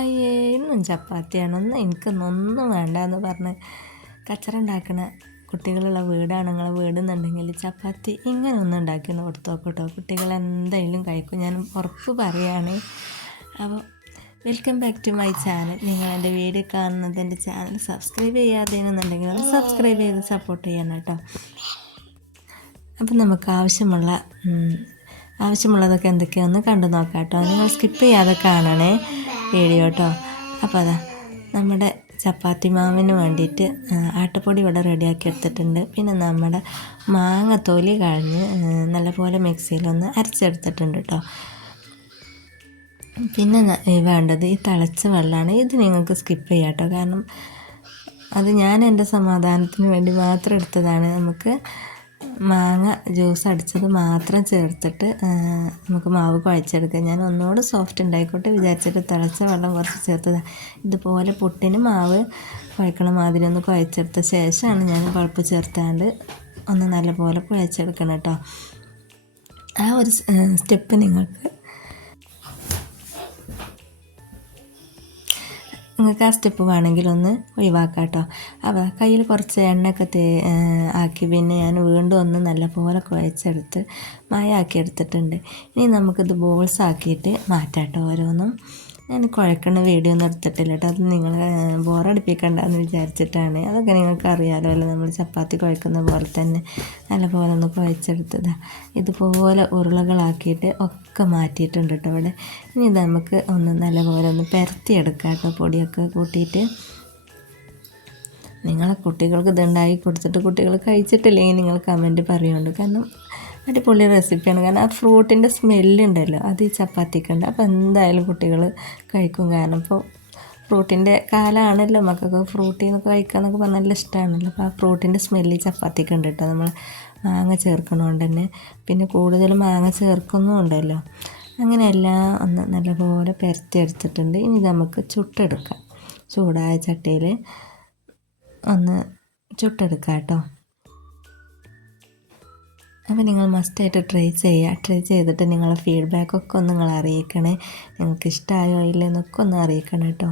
അയ്യേ ഇന്നും ചപ്പാത്തിയാണ്, എനിക്കൊന്നും വേണ്ട എന്ന് പറഞ്ഞ് കച്ചറ ഉണ്ടാക്കണ കുട്ടികളുള്ള വീടാണ് നിങ്ങളെ വീടെന്നുണ്ടെങ്കിൽ ചപ്പാത്തി ഇങ്ങനെ ഒന്ന് ഉണ്ടാക്കി കൊടുത്തു നോക്കട്ടോ. കുട്ടികൾ എന്തായാലും കഴിക്കും, ഞാൻ ഉറപ്പ് പറയുകയാണ്. അപ്പോൾ welcome back to my channel. നിങ്ങൾ എൻ്റെ വീഡിയോ കാണുന്നത് എൻ്റെ ചാനൽ സബ്സ്ക്രൈബ് ചെയ്യാതെന്നുണ്ടെങ്കിൽ ഒന്ന് സബ്സ്ക്രൈബ് ചെയ്ത് സപ്പോർട്ട് ചെയ്യണം കേട്ടോ. അപ്പം നമുക്ക് ആവശ്യമുള്ളതൊക്കെ എന്തൊക്കെയാണെന്ന് കണ്ടു നോക്കാം കേട്ടോ. നിങ്ങൾ സ്കിപ്പ് ചെയ്യാതെ കാണണേ വീഡിയോ കേട്ടോ. അപ്പോൾ അതാ നമ്മുടെ ചപ്പാത്തി മാവിന് വേണ്ടിയിട്ട് ആട്ടപ്പൊടി ഇവിടെ റെഡിയാക്കി എടുത്തിട്ടുണ്ട്. പിന്നെ നമ്മുടെ മാങ്ങ തൊലി കളഞ്ഞ് നല്ലപോലെ മിക്സിയിലൊന്ന് അരച്ചെടുത്തിട്ടുണ്ട് കേട്ടോ. പിന്നെ വേണ്ടത് ഈ തിളച്ച വെള്ളമാണ്. ഇത് നിങ്ങൾക്ക് സ്കിപ്പ് ചെയ്യാം കേട്ടോ, കാരണം അത് ഞാൻ എൻ്റെ സമാധാനത്തിന് വേണ്ടി മാത്രം എടുത്തതാണ്. നമുക്ക് മാങ്ങ ജ്യൂസ് അടിച്ചത് മാത്രം ചേർത്തിട്ട് നമുക്ക് മാവ് കുഴച്ചെടുക്കാം. ഞാൻ ഒന്നുകൂടെ സോഫ്റ്റ് ഉണ്ടായിക്കോട്ടെ വിചാരിച്ചിട്ട് തിളച്ച വെള്ളം കുറച്ച് ചേർത്തതാണ്. ഇതുപോലെ പുട്ടിന് മാവ് കുഴക്കണ മാതിരി ഒന്ന് കുഴച്ചെടുത്ത ശേഷമാണ് ഞാൻ പൾപ്പ് ചേർത്താണ്ട് ഒന്ന് നല്ലപോലെ കുഴച്ചെടുക്കണം കേട്ടോ. ആ ഒരു സ്റ്റെപ്പ് നിങ്ങൾക്ക് ആ സ്റ്റെപ്പ് വേണമെങ്കിൽ ഒന്ന് ഒഴിവാക്കാം കേട്ടോ. അപ്പോൾ കയ്യിൽ കുറച്ച് എണ്ണയൊക്കെ ആക്കി പിന്നെ ഞാൻ വീണ്ടും ഒന്ന് നല്ലപോലെ കുഴച്ചെടുത്ത് മായാക്കി എടുത്തിട്ടുണ്ട്. ഇനി നമുക്കിത് ബോൾസ് ആക്കിയിട്ട് മാറ്റാം കേട്ടോ. ഓരോന്നും ഞാൻ കുഴക്കണ വീഡിയോ ഒന്നും എടുത്തിട്ടില്ല കേട്ടോ. അത് നിങ്ങൾ ബോറടിപ്പിക്കണ്ടെന്ന് വിചാരിച്ചിട്ടാണ്. അതൊക്കെ നിങ്ങൾക്ക് അറിയാമല്ലോ അല്ലേ, നമ്മൾ ചപ്പാത്തി കുഴക്കുന്ന പോലെ തന്നെ നല്ലപോലെ ഒന്ന് കുഴച്ചെടുത്തതാണ്. ഇതുപോലെ ഉരുളകളാക്കിയിട്ട് ഒക്കെ മാറ്റിയിട്ടുണ്ട് കേട്ടോ ഇവിടെ. ഇനി ഇത് നമുക്ക് ഒന്ന് നല്ലപോലെ ഒന്ന് പരത്തിയെടുക്കാം കേട്ടോ, പൊടിയൊക്കെ കൂട്ടിയിട്ട്. നിങ്ങളെ കുട്ടികൾക്ക് ഇതുണ്ടാക്കി കൊടുത്തിട്ട് കുട്ടികൾ കഴിച്ചിട്ടില്ലെങ്കിൽ നിങ്ങൾ കമൻറ്റ് പറയുന്നുണ്ട്, കാരണം അടിപൊളി റെസിപ്പിയാണ്. കാരണം ആ ഫ്രൂട്ടിൻ്റെ സ്മെല്ലുണ്ടല്ലോ അത് ഈ ചപ്പാത്തിക്കുണ്ട്. അപ്പോൾ എന്തായാലും കുട്ടികൾ കഴിക്കും, കാരണം ഇപ്പോൾ ഫ്രൂട്ടിൻ്റെ കാലമാണല്ലോ, മക്കൾക്ക് ഫ്രൂട്ടിന്നൊക്കെ കഴിക്കാമെന്നൊക്കെ പറഞ്ഞാൽ നല്ല ഇഷ്ടമാണല്ലോ. അപ്പോൾ ആ ഫ്രൂട്ടിൻ്റെ സ്മെല്ല് ചപ്പാത്തിക്കുണ്ട് കേട്ടോ. നമ്മൾ മാങ്ങ ചേർക്കണോണ്ട് തന്നെ, പിന്നെ കൂടുതൽ മാങ്ങ ചേർക്കുന്നുണ്ടല്ലോ. അങ്ങനെയെല്ലാം ഒന്ന് നല്ലപോലെ പരത്തിയെടുത്തിട്ടുണ്ട്. ഇനി നമുക്ക് ചുട്ടെടുക്കാം. ചൂടായ ചട്ടിയിൽ ഒന്ന് ചുട്ടെടുക്കാം കേട്ടോ. അപ്പോൾ നിങ്ങൾ മസ്റ്റായിട്ട് ട്രൈ ചെയ്തിട്ട് നിങ്ങളെ ഫീഡ്ബാക്കൊക്കെ ഒന്ന് നിങ്ങൾ അറിയിക്കണേ. നിങ്ങൾക്ക് ഇഷ്ടമായോ ഇല്ലെന്നൊക്കെ ഒന്ന് അറിയിക്കണം കേട്ടോ.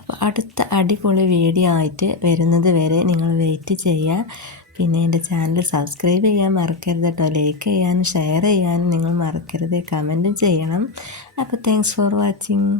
അപ്പോൾ അടുത്ത അടിപൊളി വീഡിയോ ആയിട്ട് വരുന്നത് വരെ നിങ്ങൾ വെയിറ്റ് ചെയ്യുക. പിന്നെ എൻ്റെ ചാനൽ സബ്സ്ക്രൈബ് ചെയ്യാൻ മറക്കരുത് കേട്ടോ. ലൈക്ക് ചെയ്യാനും ഷെയർ ചെയ്യാനും നിങ്ങൾ മറക്കരുത്. കമൻറ്റും ചെയ്യണം. അപ്പോൾ താങ്ക്സ് ഫോർ വാച്ചിങ്.